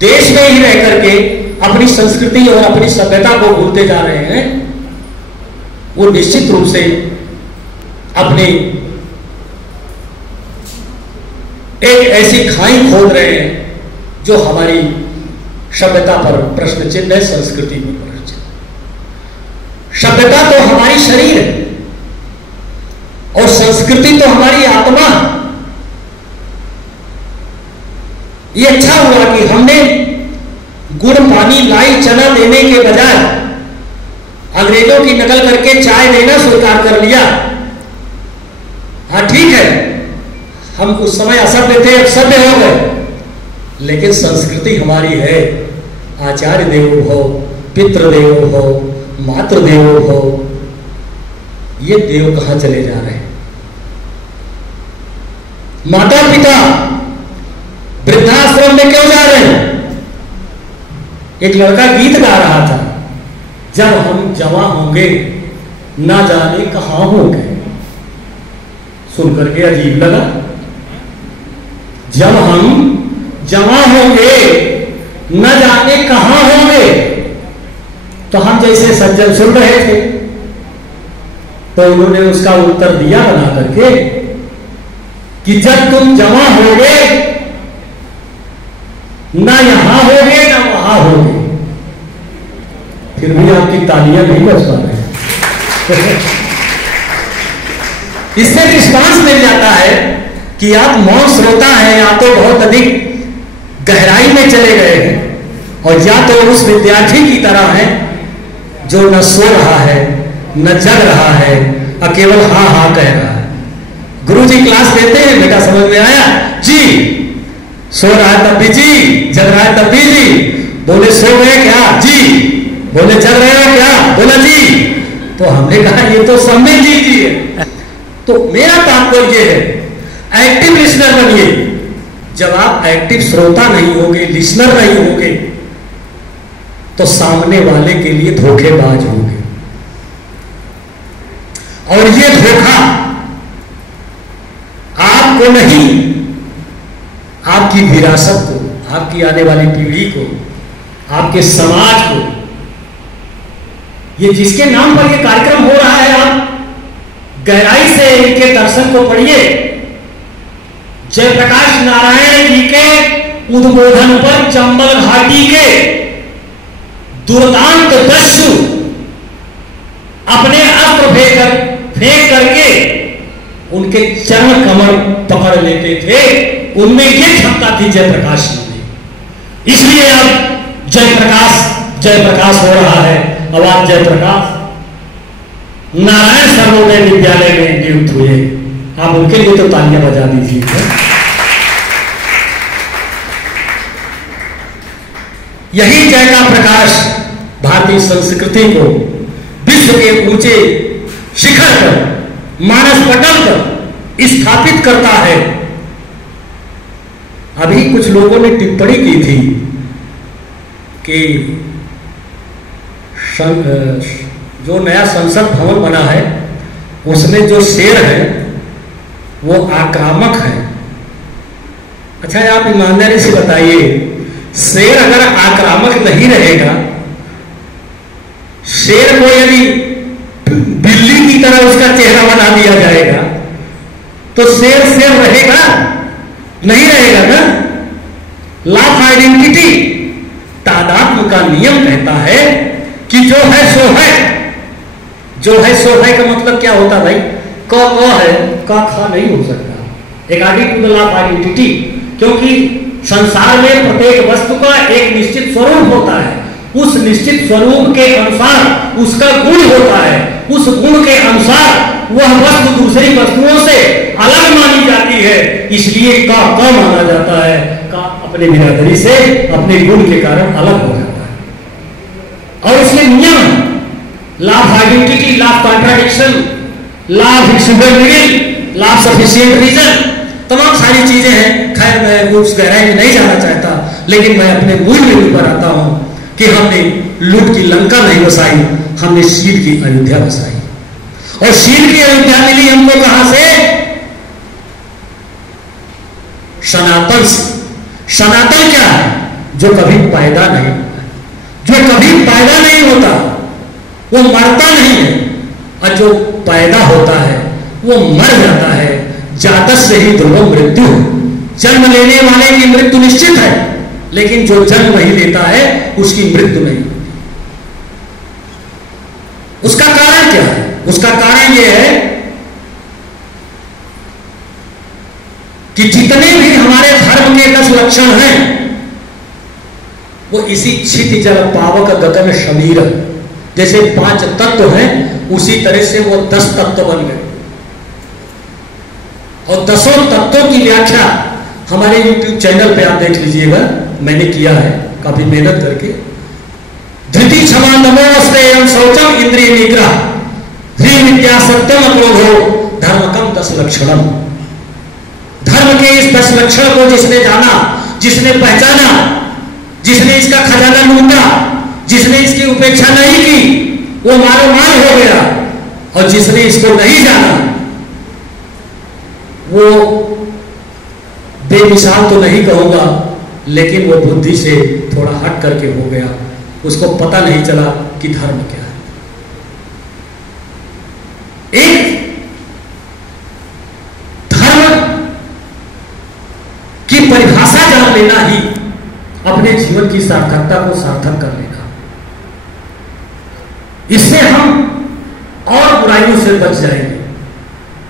देश में ही रह करके अपनी संस्कृति और अपनी सभ्यता को भूलते जा रहे हैं, वो निश्चित रूप से अपनी एक ऐसी खाई खोद रहे हैं जो हमारी सभ्यता पर प्रश्न चिन्ह है, संस्कृति पर प्रश्न चिन्ह। सभ्यता तो हमारी शरीर है और संस्कृति तो हमारी आत्मा। ये अच्छा हुआ कि हमने गुड़ पानी लाई चना देने के बजाय अंग्रेजों की नकल करके चाय देना स्वीकार कर लिया। हाँ ठीक है, हम उस समय असभ्य थे, अब सभ्य हो गए, लेकिन संस्कृति हमारी है। आचार्य देवो भव, पितृ देवो भव, मातृ देवो भव। ये देव कहां चले जा रहे हैं? माता पिता वृद्धाश्रम में क्यों जा रहे हैं? एक लड़का गीत गा रहा था, जब हम जवां होंगे ना जाने कहां होंगे। सुनकर के अजीब लगा। जब हम जवां होंगे न जाने कहां होंगे। तो हम जैसे सज्जन सुन रहे थे तो उन्होंने उसका उत्तर दिया बना करके कि जब तुम जवां होगे ना यहां होगे ना वहां होगे। फिर भी आपकी तालियां नहीं बच पा रहे। इससे रिस्पांस मिल जाता है कि आप मौन श्रोता हैं, या तो बहुत अधिक गहराई में चले गए हैं, और या तो उस विद्यार्थी की तरह हैं जो न सो रहा है न जग रहा है और केवल हाँ हाँ कह रहा है। गुरुजी क्लास देते हैं, बेटा समझ में आया जी, सो रहा है तब भी जी, जग रहा है तब भी जी। बोले सो गए क्या? जी। बोले जग रहे हो क्या? बोला जी। तो हमने कहा ये तो समझ लीजिए। तो मेरा तात्पर्य है एक्टिव लिसनर बनिए। जब आप एक्टिव श्रोता नहीं होंगे, लिसनर नहीं होंगे, तो सामने वाले के लिए धोखेबाज होंगे। और ये धोखा आपको नहीं, आपकी विरासत को, आपकी आने वाली पीढ़ी को, आपके समाज को, ये जिसके नाम पर ये कार्यक्रम हो रहा है, आप गहराई से इनके दर्शन को पढ़िए। जयप्रकाश नारायण जी के उद्बोधन पर चंबल घाटी के दुर्दांत दस्यु अपने अस्त्र फेंक करके उनके चरण कमर पकड़ लेते थे। उनमें ये क्षमता थी जयप्रकाश जी में। इसलिए अब जयप्रकाश हो रहा है। अब आप जयप्रकाश नारायण सर्वोदय विद्यालय में नियुक्त हुए, आप उनके लिए तो तालियां बजा दीजिए। यही जय का प्रकाश भारतीय संस्कृति को विश्व के ऊंचे शिखर पर, मानस पटल पर स्थापित करता है। अभी कुछ लोगों ने टिप्पणी की थी कि जो नया संसद भवन बना है उसमें जो शेर है वो आक्रामक है। अच्छा, आप ईमानदारी से बताइए, शेर अगर आक्रामक नहीं रहेगा, शेर को यदि बिल्ली की तरह उसका चेहरा बना दिया जाएगा तो शेर रहेगा? नहीं रहेगा ना। लॉ ऑफ आइडेंटिटी, तादात्म्य का नियम कहता है कि जो है सो है। जो है सो है का मतलब क्या होता भाई? क है, का खा नहीं हो सकता। According to the law of identity, क्योंकि संसार में प्रत्येक वस्तु का एक निश्चित स्वरूप होता है। उस निश्चित स्वरूप के अनुसार उसका गुण होता है। उस गुण के अनुसार वह वस्तु दूसरी वस्तुओं से अलग मानी जाती है। इसलिए का माना जाता है। का अपने बिरादरी से, अपने गुण के कारण अलग हो जाता है। और इसमें नियम, law of identity, law of contradiction, law of exclusive, law of sufficient reason, तमाम सारी चीजें हैं। खैर मैं उस गहराई में नहीं जाना चाहता, लेकिन मैं अपने मूल बिंदु पर आता हूं कि हमने लूट की लंका नहीं बसाई, हमने शील की अयोध्या बसाई। और शील की अयोध्या मिली हमको कहां से? सनातन से। सनातन क्या है? जो कभी पैदा नहीं होता, जो कभी पैदा नहीं होता वो मरता नहीं है, और जो पैदा होता है वो मर जाता है। जातक से ही ध्रुव मृत्यु, जन्म लेने वाले की मृत्यु निश्चित है, लेकिन जो जन्म नहीं लेता है उसकी मृत्यु नहीं होती। उसका कारण क्या है? उसका कारण यह है कि जितने भी हमारे धर्म के 10 लक्षण हैं वो इसी क्षिति जल पावक गगन शमीर, जैसे 5 तत्व हैं उसी तरह से वो 10 तत्व बन गए। और 10 तत्वों की व्याख्या हमारे YouTube चैनल पे आप देख लीजिएगा, मैंने किया है काफी मेहनत करके। धृति क्षमा नमोस्ते एवं शौचम इंद्रिय निग्रह ह्री विद्या सत्यम अक्रोधो धर्मकम 10 लक्षणम। धर्म के इस 10 लक्षण को जिसने जाना, जिसने पहचाना, जिसने इसका खजाना लूटा, जिसने इसकी उपेक्षा नहीं की वो मारो मार हो गया, और जिसने इसको नहीं जाना वो बेमिसाल तो नहीं कहूंगा, लेकिन वो बुद्धि से थोड़ा हट करके हो गया, उसको पता नहीं चला कि धर्म क्या है। एक धर्म की परिभाषा जान लेना ही अपने जीवन की सार्थकता को सार्थक कर लेना, इससे हम और बुराइयों से बच जाएंगे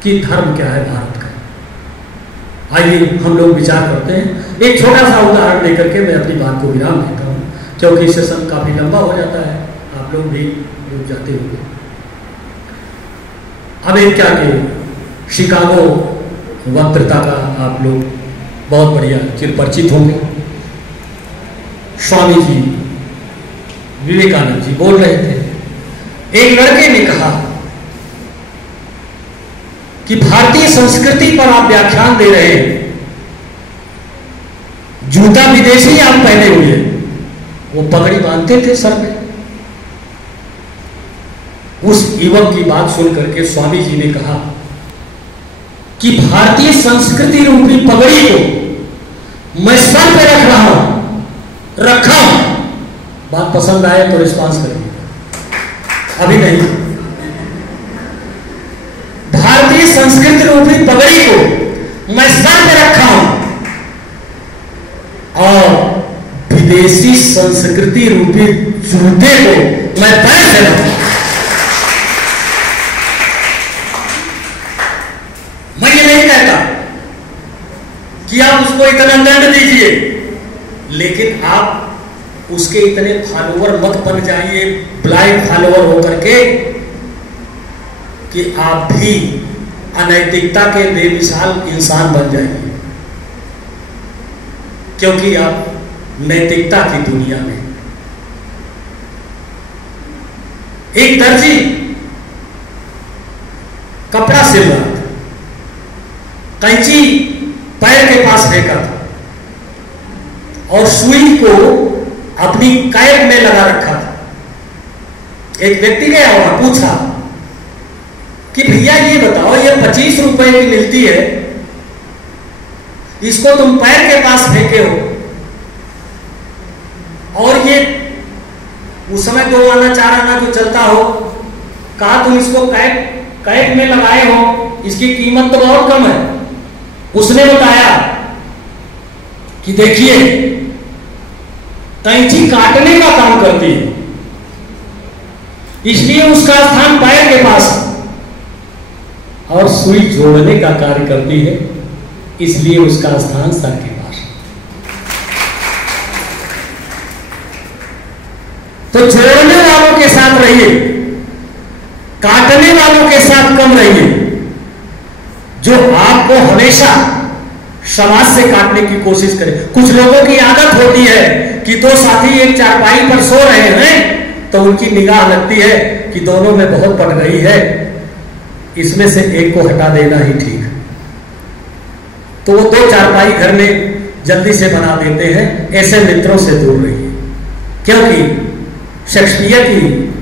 कि धर्म क्या है भारत का। आइए हम लोग विचार करते हैं। एक छोटा सा उदाहरण लेकर के मैं अपनी बात को विराम देता हूं, क्योंकि सेशन काफी लंबा हो जाता है, आप लोग भी रुक जाते होंगे। अमेरिका के शिकागो वक्तृता का आप लोग बहुत बढ़िया चिर परिचित होंगे। स्वामी जी विवेकानंद जी बोल रहे थे, एक लड़के ने कहा कि भारतीय संस्कृति पर आप व्याख्यान दे रहे हैं, जूता विदेशी आप पहने हुए, वो पगड़ी बांधते थे सर में। उस युवक की बात सुन करके स्वामी जी ने कहा कि भारतीय संस्कृति रूपी पगड़ी को मैं सर पे रख रहा हूं, रखा हूं। बात पसंद आए तो रिस्पॉन्स करिए, अभी नहीं। भारतीय संस्कृति रूपी पगड़ी को मैं सर पे रखा हूं और विदेशी संस्कृति रूपी जूते को मैं पैर से रखा। मैं ये नहीं कहता कि आप उसको इतना दंड दीजिए, लेकिन आप उसके इतने फॉलोवर मत बन जाइए, ब्लाइंड फॉलोवर होकर के, कि आप भी अनैतिकता के बेमिसाल इंसान बन जाएंगे, क्योंकि आप नैतिकता की दुनिया में। एक दर्जी कपड़ा सिल रहा था, कैंची पैर के पास फेंका था और सुई को अपनी कैप में लगा रखा था। एक व्यक्ति गया और पूछा कि भैया ये बताओ, ये 25 रुपए की मिलती है, इसको तुम पैर के पास फेंके हो, और ये उस समय 2 आना 4 आना जो चलता हो, कहा तुम इसको कैप में लगाए हो, इसकी कीमत तो बहुत कम है। उसने बताया कि देखिए कैंची काटने का काम करती है, इसलिए उसका स्थान पैर के पास, और सुई जोड़ने का कार्य करती है, इसलिए उसका स्थान सर के पास। तो जोड़ने वालों के साथ रहिए, काटने वालों के साथ कम रहिए, जो आपको हमेशा समाज से काटने की कोशिश करे। कुछ लोगों की आदत होती है कि 2 साथी एक चारपाई पर सो रहे हैं तो उनकी निगाह लगती है कि दोनों में बहुत पड़ गई है, इसमें से एक को हटा देना ही ठीक है, तो वो 2 चारपाई घर में जल्दी से बना देते हैं। ऐसे मित्रों से दूर रहिए, क्योंकि शेक्सपियर की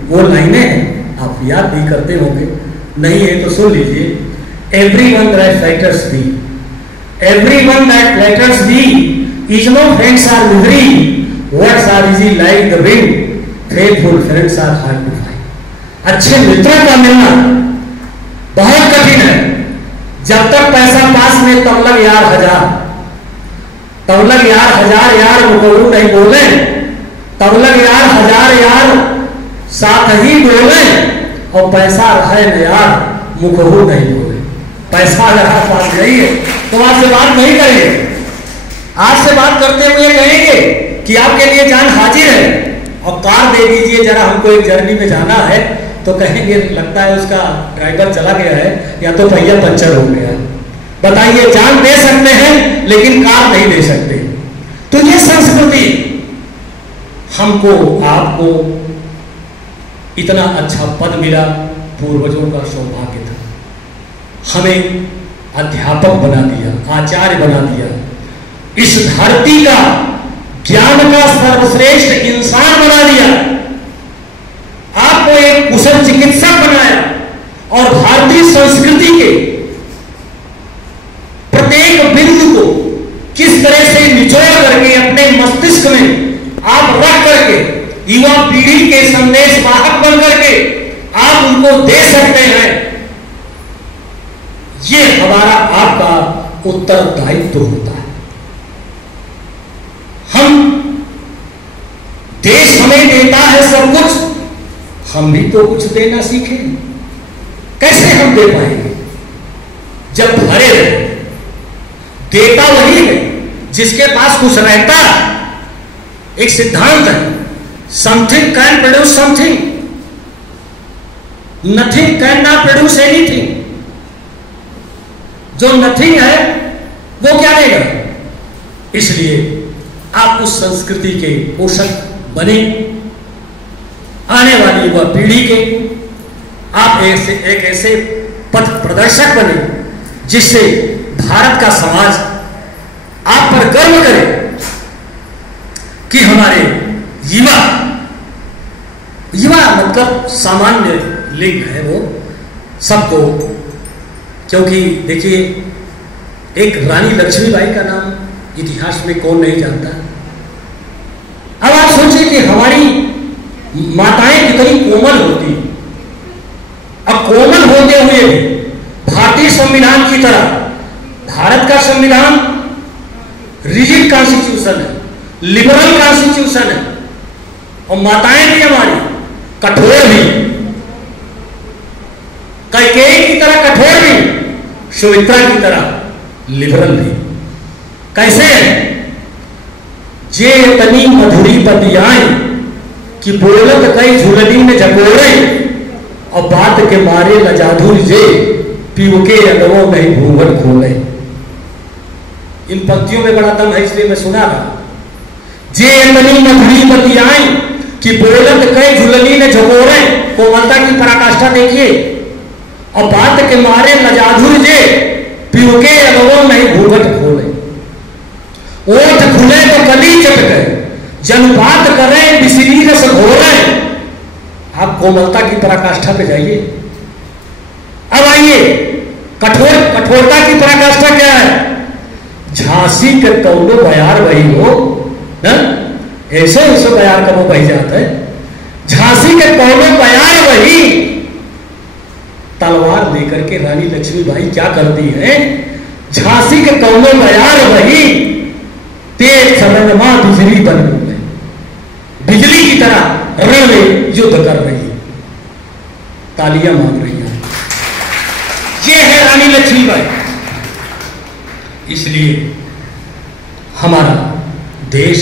वो लाइनें हैं, आप याद भी करते होंगे, नहीं है तो सुन लीजिए। Everyone that flatters thee is no friends are misery, words are easy like the wind, faithful friends are hard to find. अच्छे मित्रों का मिलना बहुत कठिन है। जब तक पैसा पास में तब लग यार हजार, तब लग यार हजार यार मुकरू नहीं बोले, तब लग यार हजार यार साथ ही बोले, और पैसा रहे न यार मुकरू नहीं बोले। पैसा अगर आपके पास नहीं है तो आपसे बात नहीं करेंगे, आपसे बात करते हुए कहेंगे कि आपके लिए जान हाजिर है, और कार दे दीजिए जरा हमको एक जर्नी में जाना है, तो कहेंगे लगता है उसका ड्राइवर चला गया है या तो पहिया पंचर हो गया है। बताइए, जान दे सकते हैं लेकिन कार नहीं दे सकते। तो ये संस्कृति हमको आपको इतना अच्छा पद मिला, पूर्वजों का सौभाग्य था। हमें अध्यापक बना दिया, आचार्य बना दिया, इस धरती का ज्ञान का सर्वश्रेष्ठ इंसान बना दिया, आपको एक कुशल चिकित्सक बनाया, और भारतीय संस्कृति के प्रत्येक बिंदु को किस तरह से निचोड़ करके अपने मस्तिष्क में आप रख करके युवा पीढ़ी के संदेश वाहक बन करके आप उनको दे सकते हैं, ये हमारा आपका उत्तरदायित्व होता है। हम देश हमें देता है सब कुछ, हम भी तो कुछ देना सीखें। कैसे हम दे पाएंगे जब भरे रहे? देता वही है जिसके पास कुछ रहता। एक सिद्धांत है, something can produce something, nothing can not produce anything. जो नथिंग है वो क्या देगा? इसलिए आप उस संस्कृति के पोषक बने, आने वाली युवा पीढ़ी के आप एक ऐसे पथ प्रदर्शक बने जिससे भारत का समाज आप पर गर्व करे कि हमारे युवा मतलब सामान्य लिंग है वो सबको। क्योंकि देखिए, एक रानी लक्ष्मीबाई का नाम इतिहास में कौन नहीं जानता। अब आप सोचिए कि हमारी माताएं कितनी कोमल होती, अब कोमल होते हुए भी भारतीय संविधान की तरह, भारत का संविधान रिजिड कॉन्स्टिट्यूशन है, लिबरल कॉन्स्टिट्यूशन है, और माताएं भी हमारी कठोर भी, कैकेयी की तरह कठोर भी, सुमित्रा की तरह लिबरल भी। कैसे है? जे तनी मधुरी बतियाई कि बोलत कई झुलनी में झकोरे, और बात के मारे लजाधुर जे पीव के अगवों नहीं भूंगट खोले। इन पंक्तियों में बड़ा दम है, इसलिए मैं सुना रहा। जे तनी मधुरी बतियाई कि बोलत कई झुलनी में झकोरे, कोमलता की पराकाष्ठा देखिए, और बात के मारे लजाधुर जे पीव के अगवों नहीं भूंगट खोले। ओठ खुले तो कली चटके, जनपात करें बिसरी रस घोरे। आप कोमलता की पराकाष्ठा पे जाइए। अब आइए, कठोरता की पराकाष्ठा क्या है? झांसी के कौनो बयार वही हो ना, ऐसे ऐसे बयार का वो बही जाता है। झांसी के कौनो बयार वही, तलवार लेकर के रानी लक्ष्मीबाई क्या करती है? झांसी के कौनो बयार वही, तेज सदनमा बिजली बन गई, बिजली की तरह रण में युद्ध कर रही है, तालियां मांग रही है। ये है रानी लक्ष्मीबाई। इसलिए हमारा देश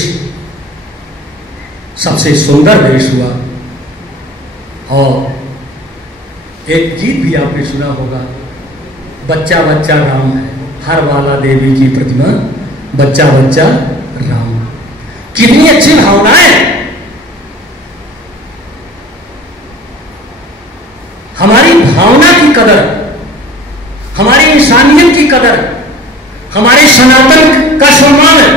सबसे सुंदर देश हुआ। और एक गीत भी आपने सुना होगा, बच्चा बच्चा राम है, हर वाला देवी की प्रतिमा, बच्चा बच्चा राम। कितनी अच्छी भावनाएं, हमारी भावना की कदर, हमारी इंसानियत की कदर, हमारे सनातन का सम्मान है।